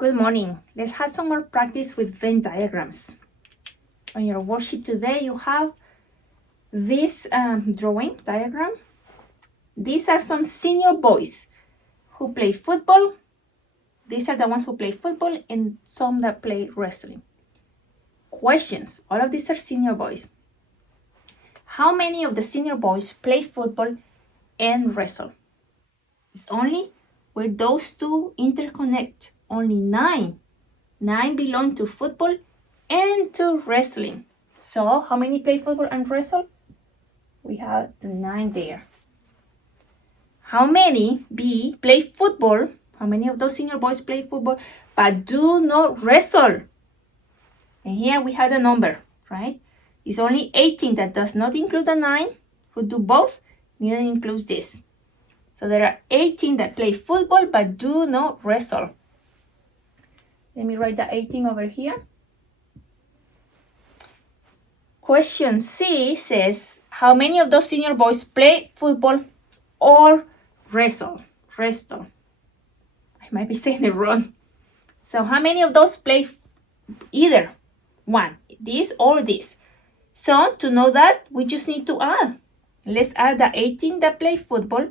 Good morning. Let's have some more practice with Venn diagrams. On your worksheet today, you have this drawing diagram. These are some senior boys who play football. These are the ones who play football and some that play wrestling. Questions. All of these are senior boys. How many of the senior boys play football and wrestle? It's only where those two interconnect. Only 9. 9 belong to football and to wrestling. So how many play football and wrestle? We have the 9 there. How many B play football? How many of those senior boys play football but do not wrestle? And here we have the number, right? It's only 18 that does not include the 9 who do both, neither includes this. So there are 18 that play football but do not wrestle. Let me write the 18 over here. Question C says, how many of those senior boys play football or wrestle? Wrestle. I might be saying it wrong. So how many of those play either one, this or this? So to know that, we just need to add. Let's add the 18 that play football,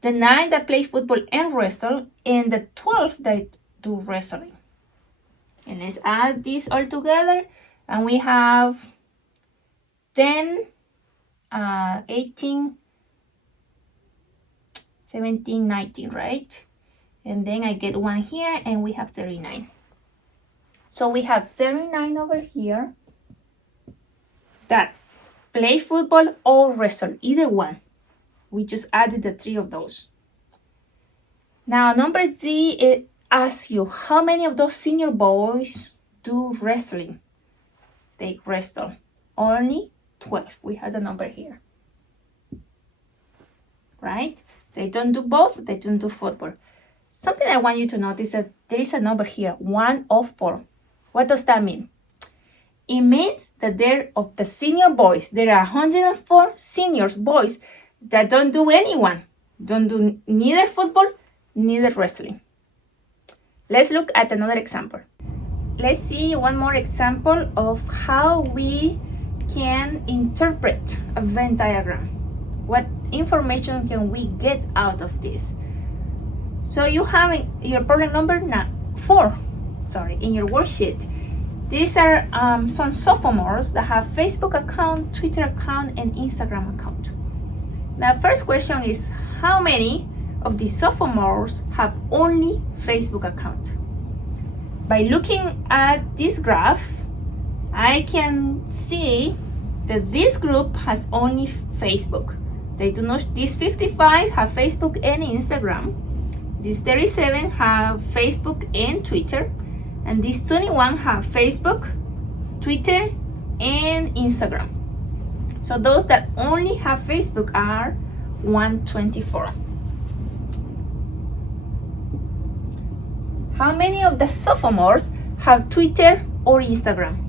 the 9 that play football and wrestle, and the 12 that do wrestling. And let's add this all together, and we have 10, 18, 17, 19, right? And then I get 1 here, and we have 39. So we have 39 over here that play football or wrestle, either one. We just added the 3 of those. Now, number D, it asks you, how many of those senior boys do wrestling? They wrestle. Only 12. We have the number here. Right? They don't do both. They don't do football. Something I want you to notice that there is a number here, 104. What does that mean? It means that there of the senior boys, there are 104 senior boys that don't do anyone. Don't do neither football, neither wrestling. Let's look at another example. Let's see one more example of how we can interpret a Venn diagram. What information can we get out of this? So you have your problem number 4, in your worksheet. These are some sophomores that have Facebook account, Twitter account, and Instagram account. Now, first question is, how many of the sophomores have only Facebook account? By looking at this graph, I can see that this group has only Facebook. They do not. These 55 have Facebook and Instagram. These 37 have Facebook and Twitter, and these 21 have Facebook, Twitter, and Instagram. So those that only have Facebook are 124. How many of the sophomores have Twitter or Instagram?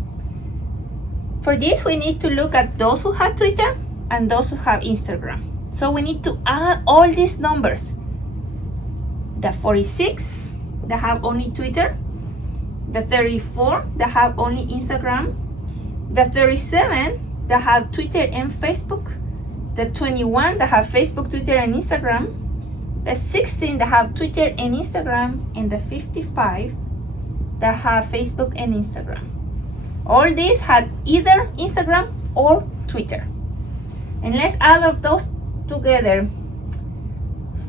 For this, we need to look at those who have Twitter and those who have Instagram. So we need to add all these numbers. The 46 that have only Twitter, the 34 that have only Instagram, the 37 that have Twitter and Facebook, the 21 that have Facebook, Twitter, and Instagram, the 16 that have Twitter and Instagram, and the 55 that have Facebook and Instagram. All these had either Instagram or Twitter. And let's add all of those together.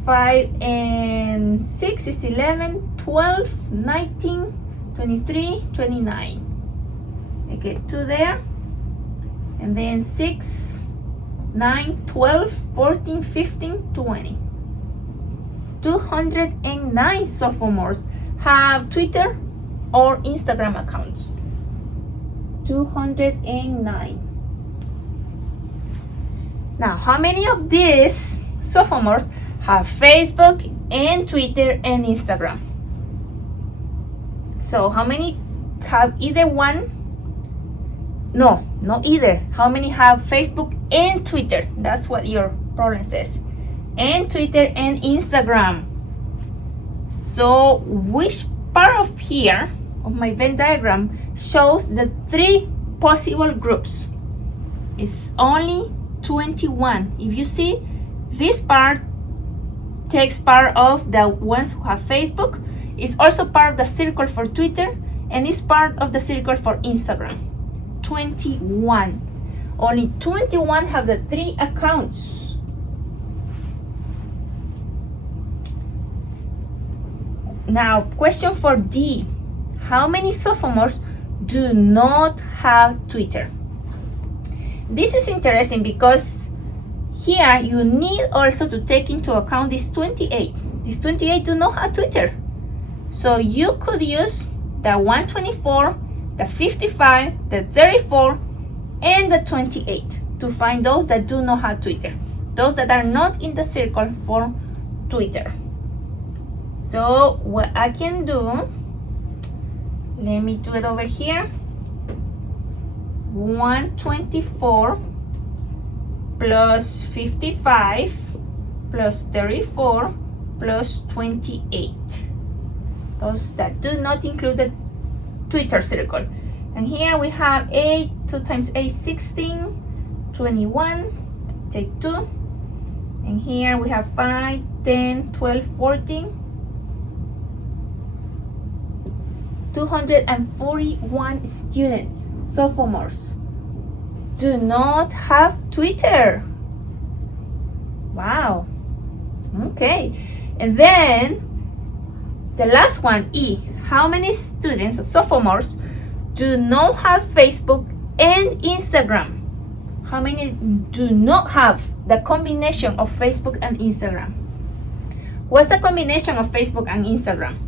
5 and 6 is 11, 12, 19, 23, 29. I get 2 there. And then 6, 9, 12, 14, 15, 20. 209 sophomores have Twitter or Instagram accounts. 209. Now, how many of these sophomores have Facebook and Twitter and Instagram? So how many have either one? No, not either. How many have Facebook and Twitter? That's what your problem says. And Twitter and Instagram. So which part of here, of my Venn diagram, shows the 3 possible groups. It's only 21. If you see, this part takes part of the ones who have Facebook. It's also part of the circle for Twitter, and it's part of the circle for Instagram. 21. Only 21 have the 3 accounts. Now, question for D. How many sophomores do not have Twitter? This is interesting because here you need also to take into account these 28. These 28 do not have Twitter. So you could use the 124, the 55, the 34, and the 28 to find those that do not have Twitter. Those that are not in the circle for Twitter. So what I can do, let me do it over here. 124 plus 55 plus 34 plus 28. Those that do not include the Twitter circle. And here we have 8, 2 times 8, 16, 21, take 2. And here we have 5, 10, 12, 14. 241 students, sophomores, do not have Twitter. Wow. Okay. And then the last one, E. How many students, sophomores, do not have Facebook and Instagram? How many do not have the combination of Facebook and Instagram? What's the combination of Facebook and Instagram?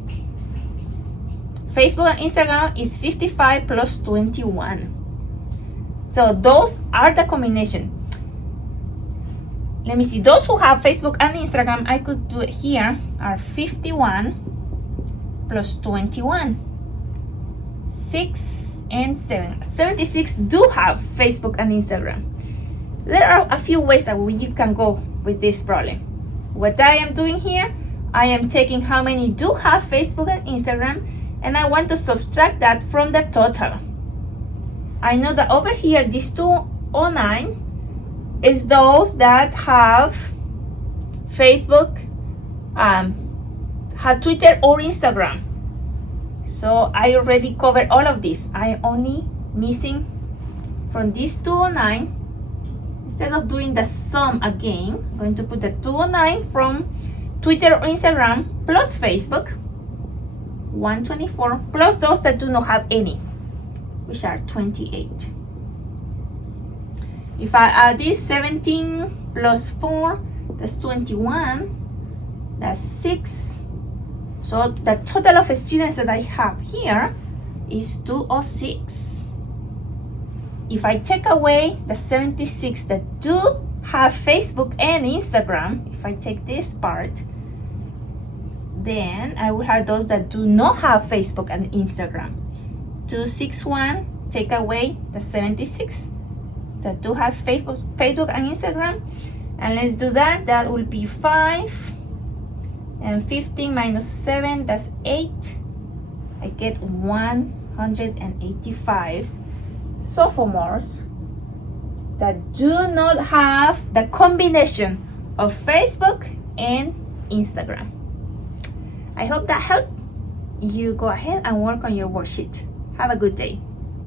Facebook and Instagram is 55 plus 21. So those are the combination. Let me see. Those who have Facebook and Instagram, I could do it here, are 51 plus 21. 6 and 7. 76 do have Facebook and Instagram. There are a few ways that you can go with this problem. What I am doing here, I am taking how many do have Facebook and Instagram, and I want to subtract that from the total. I know that over here, this 209 is those that have Facebook, have Twitter or Instagram. So I already covered all of this. I am only missing from this 209. Instead of doing the sum again, I'm going to put the 209 from Twitter or Instagram plus Facebook, 124, plus those that do not have any, which are 28. If I add this, 17 plus 4, that's 21, that's 6. So the total of students that I have here is 206. If I take away the 76 that do have Facebook and Instagram, if I take this part, then I will have those that do not have Facebook and Instagram. 261, take away the 76 that do has Facebook and Instagram, and let's do that. That will be 5, and 15 minus 7, that's 8. I get 185 sophomores that do not have the combination of Facebook and Instagram. I hope that helped. You go ahead and work on your worksheet. Have a good day.